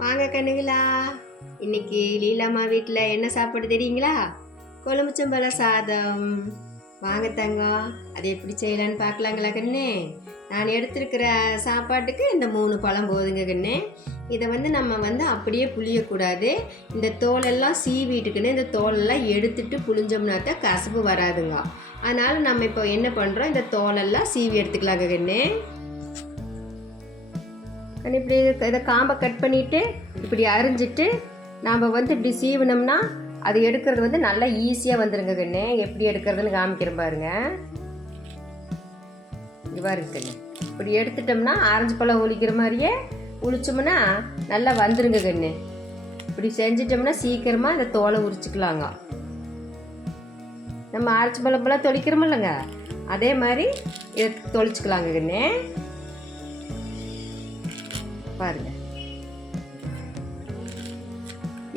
வாங்க கண்ணுங்களா. இன்னைக்கு லீலாம்மா வீட்டில் என்ன சாப்பாடு தெரியுங்களா? கொழும்புச்சம்பழ சாதம். வாங்க தங்கம் அதை எப்படி செய்யலான்னு பார்க்கலாங்களா கண்ணே? நான் எடுத்திருக்கிற சாப்பாட்டுக்கு இந்த மூணு பழம் போதுங்க கண்ணே. இதை வந்து நம்ம வந்து அப்படியே புளியக்கூடாது. இந்த தோலெல்லாம் சீவிட்டுக்குன்னு இந்த தோலெல்லாம் எடுத்துட்டு புளிஞ்சோம்னா தான் கசப்பு வராதுங்க. அதனால் நம்ம இப்போ என்ன பண்ணுறோம் இந்த தோலெல்லாம் சீவி எடுத்துக்கலாங்க கண்ணே. இப்படி இதை காம்பை கட் பண்ணிவிட்டு இப்படி அரிஞ்சிட்டு நாம் வந்து இப்படி சீவினோம்னா அது எடுக்கிறது வந்து நல்லா ஈஸியாக வந்துருங்க கண்ணு. எப்படி எடுக்கிறதுன்னு காமிக்கிறேன் பாருங்க. இதுவாக பாருங்க கண்ணு. இப்படி எடுத்துட்டோம்னா ஆரஞ்சு பழம் ஒழிக்கிற மாதிரியே உளிச்சோம்னா நல்லா வந்துருங்க கண்ணு. இப்படி செஞ்சிட்டோம்னா சீக்கிரமாக இந்த தோலை உரிச்சிக்கலாங்க. நம்ம ஆரஞ்சு பழம் பழம் தொளிக்கிறோம் இல்லைங்க? அதே மாதிரி இதை தொளிச்சிக்கலாங்க கண்ணு. பாருங்க.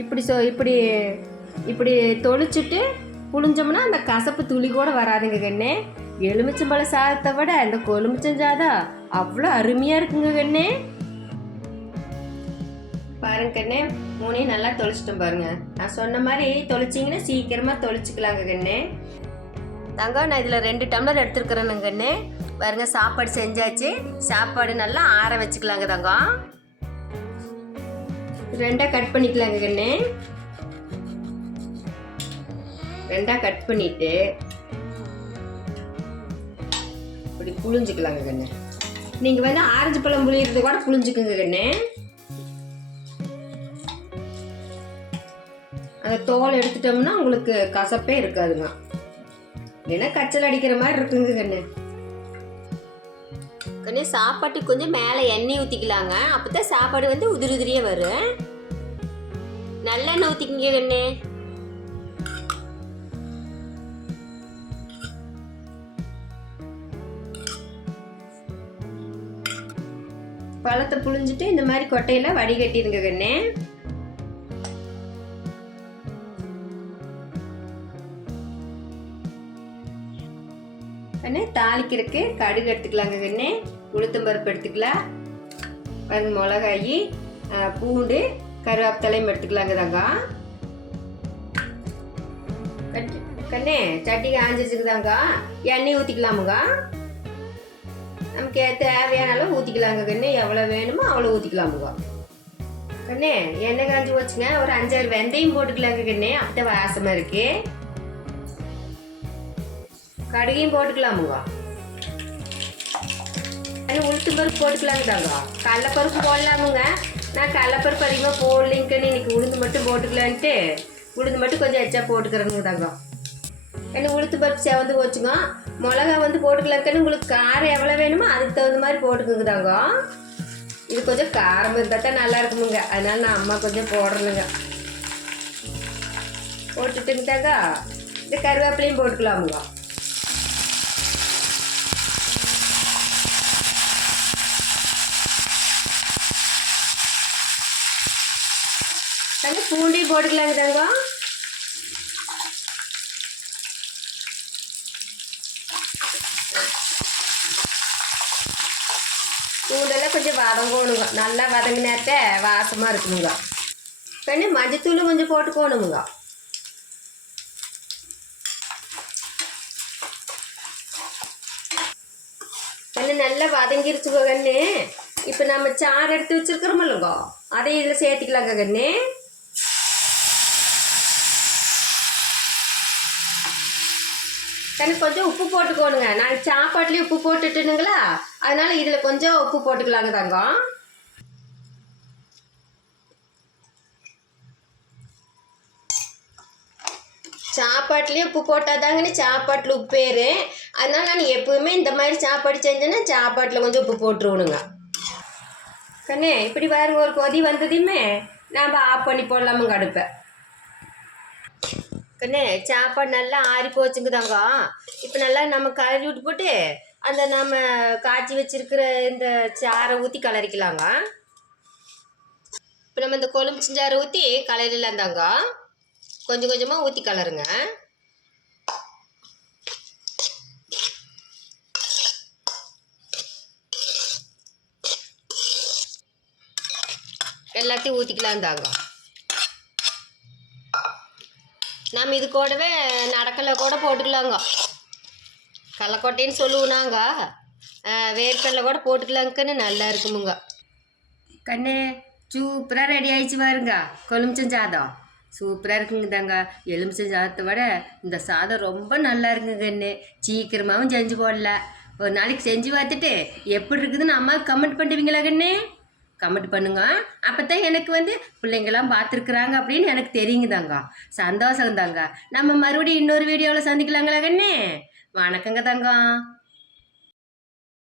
இப்படி சொ இப்படி இப்படி தொளிச்சிட்டு புழிஞ்சோம்னா அந்த கசப்பு துளி கூட வராதுங்க கண்ணே. எலுமிச்சம்பழ சாதத்தை விட இந்த கொலுமிச்சம் சாதம் அவ்வளோ அருமையாக இருக்குங்க கண்ணே. பாருங்க கண்ணே மூணையும் நல்லா தொளிச்சிட்டோம் பாருங்க. நான் சொன்ன மாதிரி தொளிச்சிங்கன்னா சீக்கிரமாக தொளிச்சிக்கலாங்க கண்ணே. தங்கம் நான் இதில் ரெண்டு டம்ளர் எடுத்துருக்குறேனுங்க கண்ணே. பாருங்க சாப்பாடு செஞ்சாச்சு. சாப்பாடு நல்லா ஆற வச்சுக்கலாங்க தங்கம் ரெண்டாக கட் பண்ணிக்கலாங்க கண்ணு. ரெண்டாக கட் பண்ணிட்டு இப்படி புழிஞ்சுக்கலாங்க கண்ணு. நீங்கள் வந்து ஆரஞ்சு பழம் புளியறது கூட புழிஞ்சுக்குங்க கண்ணு. அந்த தோல் எடுத்துட்டோம்னா உங்களுக்கு கசப்பே இருக்காதுங்க. இல்லைன்னா கச்சல் அடிக்கிற மாதிரி இருக்குங்க கண்ணு. உடனே சாப்பாட்டுக்கு கொஞ்சம் மேலே எண்ணெய் ஊற்றிக்கலாங்க அப்போ தான் சாப்பாடு வந்து உதிரி உதிரியே வரும். நல்லெண்ணெய் ஊற்றிக்கிங்க கண்ணு. பழத்தை புழிஞ்சிட்டு இந்த மாதிரி கொட்டையில வடிகட்டிடுங்க கண்ணே. கண்ணு தாளிக்கிறதுக்கு கடுகு எடுத்துக்கலாங்க கண்ணே. உளுத்தம்பருப்பு எடுத்துக்கலாம் பாருங்க மிளகாயி பூண்டு கருவேப்பிலையும் எடுத்துக்கலாங்க தாங்க கண்ணே கண்ணு சட்டி காஞ்சிச்சுக்குதாங்க எண்ணெய் ஊற்றிக்கலாமுங்க நமக்கு தேவையான அளவு ஊற்றிக்கலாங்க கண்ணே. எவ்வளோ வேணுமோ அவ்வளோ ஊற்றிக்கலாமுங்க கண்ணே எண்ணெய் காஞ்சி வச்சுங்க ஒரு அஞ்சாறு வெந்தயம் போட்டுக்கலாங்க கண்ணே. அப்போ வாசமாக இருக்கு. கடுகையும் போட்டுக்கலாமுங்க. கண்ணு உளுத்து பருப்பு போட்டுக்கலாங்க தாங்க கடலப்பருப்பு போடலாமுங்க நான் கடலப்பருப்பு அதிகமாக போடலிங்கன்னு இன்னைக்கு உளுந்து மட்டும் போட்டுக்கலான்ட்டு உளுந்து மட்டும் கொஞ்சம் எச்சா போட்டுக்கிறேங்க தாங்க கண்ணு உளுத்து பருப்பு செவந்து போச்சுங்க மிளகா வந்து போட்டுக்கலாக்கன்னு உங்களுக்கு காரம் எவ்வளோ வேணுமோ அதுக்கு தகுந்த மாதிரி போட்டுக்கோங்க தாங்க இது கொஞ்சம் காரம் இருந்தால் தான் நல்லா இருக்குமுங்க அதனால நான் அம்மா கொஞ்சம் போடணுங்க போட்டுட்டுங்க போட்டுட்டுங்கிட்டாங்க இந்த கருவேப்பிலையும் போட்டுக்கலாமுங்க பூண்டி பூண்டையும் போட்டுக்கலாங்க பூண்டெல்லாம் கொஞ்சம் வதங்கணுங்க. நல்லா வதங்கினாத்த வாசமாக இருக்கணுங்க. கண்ணு மஞ்சத்தூள் கொஞ்சம் போட்டுக்கோணுமுங்க கண்ணு நல்லா வதங்கிருச்சுக்கோ கண்ணு. இப்போ நம்ம சாறு எடுத்து வச்சுருக்கிறோமில்லங்கோ. அதை இதில் சேர்த்துக்கலாங்க கண்ணு. எனக்கு கொஞ்சம் உப்பு போட்டுக்கோணுங்க. நான் சாப்பாட்டுலேயும் உப்பு போட்டுட்டுனுங்களா? அதனால் இதில் கொஞ்சம் உப்பு போட்டுக்கலாங்க தங்கம். சாப்பாட்டுலேயும் உப்பு போட்டால் தாங்கன்னு சாப்பாட்டில் உப்பு பேரு அதனால் நான் எப்பவுமே இந்த மாதிரி சாப்பாடு செஞ்சேன்னா சாப்பாட்டில் கொஞ்சம் உப்பு போட்டுருவணுங்க. கண்ணே இப்படி பாருங்க ஒரு கொதி வந்ததையுமே நாம் ஆஃப் பண்ணி போடலாமுங்க அடுப்பை. கண்ணே சாப்பாடு நல்லா ஆறி போச்சுங்குதாங்க இப்போ நல்லா நம்ம கலரி விட்டு போட்டு அந்த நம்ம காய்ச்சி வச்சிருக்கிற இந்த சாறை ஊற்றி கலரிக்கலாங்க. இப்போ நம்ம இந்த கொழும்பு சாரை ஊற்றி கலரிலாம் தாங்க கொஞ்சம் கொஞ்சமாக ஊற்றி கலருங்க. எல்லாத்தையும் ஊற்றிக்கலாம் தாங்க நம்ம இது கூடவே நடக்கலை கூட போட்டுக்கலாங்க. கடலக்கொட்டைன்னு சொல்லுவோம் வேர்க்கடலை கூட போட்டுக்கலாங்கன்னு நல்லா இருக்குமுங்க. கண்ணே சூப்பராக ரெடி ஆயிடுச்சு பாருங்க. கொலுமிச்சம் சாதம். சூப்பராக இருக்குங்க தாங்க எலுமிச்சம் சாதத்தை விட இந்த சாதம் ரொம்ப நல்லா இருக்குங்க கண்ணு. சீக்கிரமாகவும் செஞ்சு போடல. ஒரு நாளைக்கு செஞ்சு பார்த்துட்டு எப்படி இருக்குதுன்னு அம்மா கமெண்ட் பண்ணுவீங்களா கண்ணு? கமெண்ட் பண்ணுங்க. அப்போ தான் எனக்கு வந்து பிள்ளைங்களாம் பார்த்துருக்குறாங்க அப்படின்னு எனக்கு தெரியுங்கதாங்க சந்தோஷம் தாங்க நம்ம மறுபடியும் இன்னொரு வீடியோவில் சந்திக்கலாங்களாகண்ணே வணக்கங்க தங்கம்.